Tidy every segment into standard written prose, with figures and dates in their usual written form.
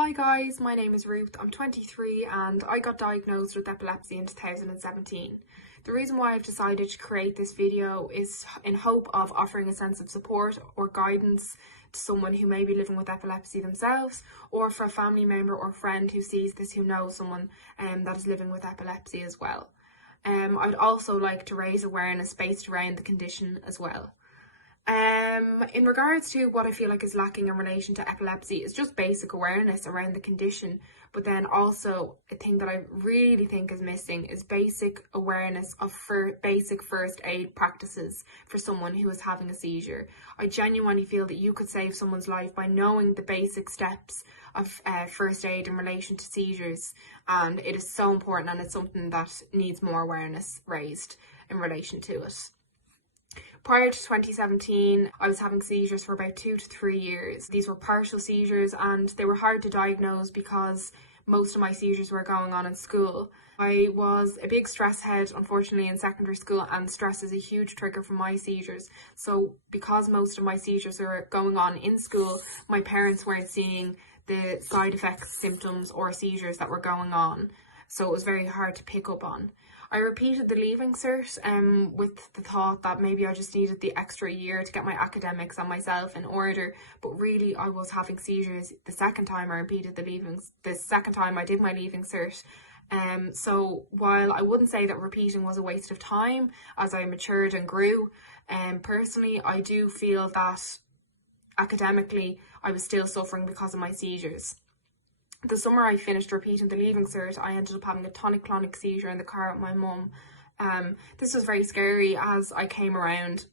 Hi guys, my name is Ruth, I'm 23 and I got diagnosed with epilepsy in 2017. The reason why I've decided to create this video is in hope of offering a sense of support or guidance to someone who may be living with epilepsy themselves, or for a family member or friend who sees this, who knows someone that is living with epilepsy as well. I'd also like to raise awareness based around the condition as well. In regards to what I feel like is lacking in relation to epilepsy is just basic awareness around the condition, but then also a thing that I really think is missing is basic awareness of basic first aid practices for someone who is having a seizure. I genuinely feel that you could save someone's life by knowing the basic steps of first aid in relation to seizures, and it is so important, and it's something that needs more awareness raised in relation to it. Prior to 2017, I was having seizures for about 2 to 3 years. These were partial seizures and they were hard to diagnose because most of my seizures were going on in school. I was a big stress head, unfortunately, in secondary school, and stress is a huge trigger for my seizures. So because most of my seizures were going on in school, my parents weren't seeing the side effects, symptoms or seizures that were going on. So it was very hard to pick up on. I repeated the Leaving Cert with the thought that maybe I just needed the extra year to get my academics and myself in order, but really I was having seizures the second time I repeated the second time I did my Leaving Cert. So while I wouldn't say that repeating was a waste of time as I matured and grew, personally I do feel that academically I was still suffering because of my seizures. The summer I finished repeating the Leaving Cert, I ended up having a tonic-clonic seizure in the car with my mum. This was very scary as I came around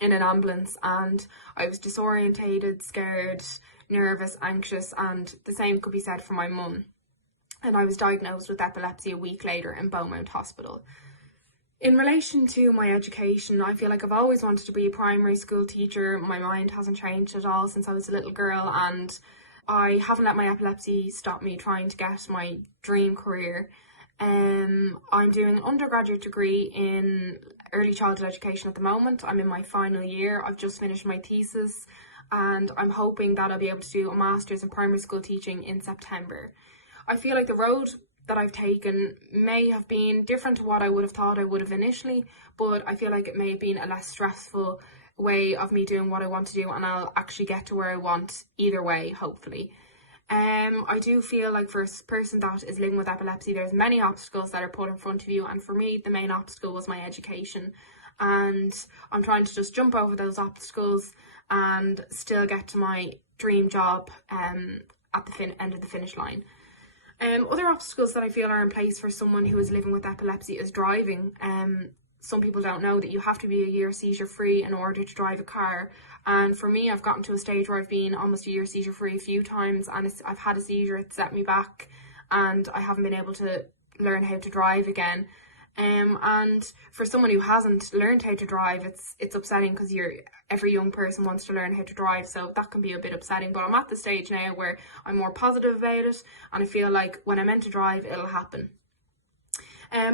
in an ambulance and I was disorientated, scared, nervous, anxious, and the same could be said for my mum. And I was diagnosed with epilepsy a week later in Beaumont Hospital. In relation to my education, I feel like I've always wanted to be a primary school teacher. My mind hasn't changed at all since I was a little girl, and I haven't let my epilepsy stop me trying to get my dream career. I'm doing an undergraduate degree in early childhood education at the moment. I'm in my final year. I've just finished my thesis and I'm hoping that I'll be able to do a master's in primary school teaching in September. I feel like the road that I've taken may have been different to what I would have thought I would have initially, but I feel like it may have been a less stressful way of me doing what I want to do, and I'll actually get to where I want either way, hopefully. I do feel like for a person that is living with epilepsy, there's many obstacles that are put in front of you, and for me the main obstacle was my education, and I'm trying to just jump over those obstacles and still get to my dream job at the end of the finish line. Other obstacles that I feel are in place for someone who is living with epilepsy is driving. Some people don't know that you have to be a year seizure free in order to drive a car, and for me I've gotten to a stage where I've been almost a year seizure free a few times, and I've had a seizure, it's set me back and I haven't been able to learn how to drive again. And for someone who hasn't learned how to drive, it's upsetting because every young person wants to learn how to drive, so that can be a bit upsetting. But I'm at the stage now where I'm more positive about it, and I feel like when I'm meant to drive, it'll happen.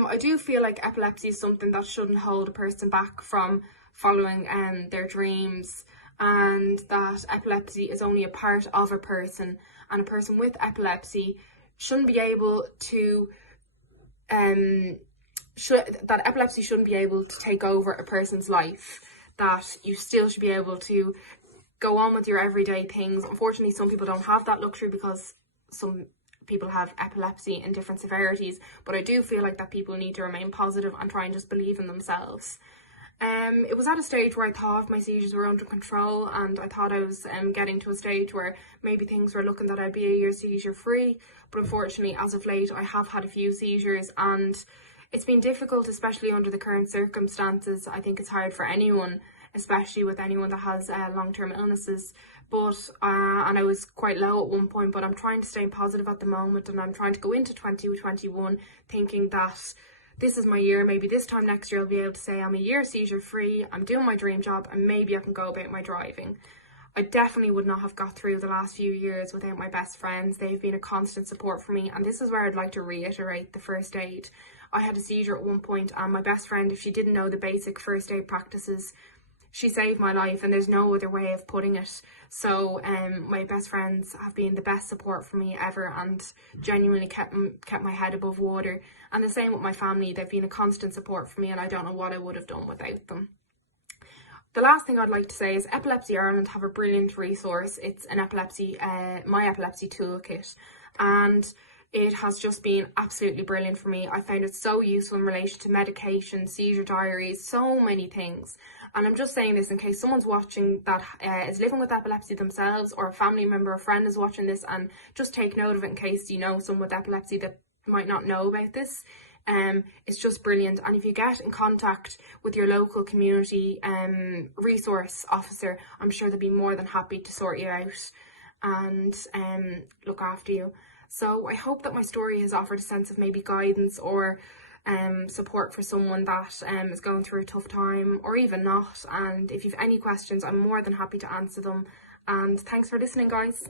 I do feel like epilepsy is something that shouldn't hold a person back from following their dreams, and that epilepsy is only a part of a person, and a person with epilepsy shouldn't be able to that epilepsy shouldn't be able to take over a person's life, that you still should be able to go on with your everyday things. Unfortunately, some people don't have that luxury because some people have epilepsy in different severities, but I do feel like that people need to remain positive and try and just believe in themselves. It was at a stage where I thought my seizures were under control, and I thought I was getting to a stage where maybe things were looking that I'd be a year seizure free, but unfortunately as of late I have had a few seizures and it's been difficult, especially under the current circumstances. I think it's hard for anyone, especially with anyone that has long-term illnesses, but and I was quite low at one point, but I'm trying to stay positive at the moment, and I'm trying to go into 2021 thinking that this is my year. Maybe this time next year I'll be able to say I'm a year seizure free, I'm doing my dream job, and maybe I can go about my driving. I definitely would not have got through the last few years without my best friends. They've been a constant support for me, and this is where I'd like to reiterate the first aid. I had a seizure at one point, and my best friend, if she didn't know the basic first aid practices, she saved my life, and there's no other way of putting it. So my best friends have been the best support for me ever, and genuinely kept my head above water. And the same with my family. They've been a constant support for me, and I don't know what I would have done without them. The last thing I'd like to say is Epilepsy Ireland have a brilliant resource. It's an My Epilepsy Toolkit, and it has just been absolutely brilliant for me. I found it so useful in relation to medication, seizure diaries, so many things. And I'm just saying this in case someone's watching that is living with epilepsy themselves, or a family member or friend is watching this, and just take note of it in case you know someone with epilepsy that might not know about this. It's just brilliant. And if you get in contact with your local community resource officer, I'm sure they'll be more than happy to sort you out and look after you. So I hope that my story has offered a sense of maybe guidance or support for someone that is going through a tough time, or even not. And if you've any questions, I'm more than happy to answer them. And thanks for listening, guys.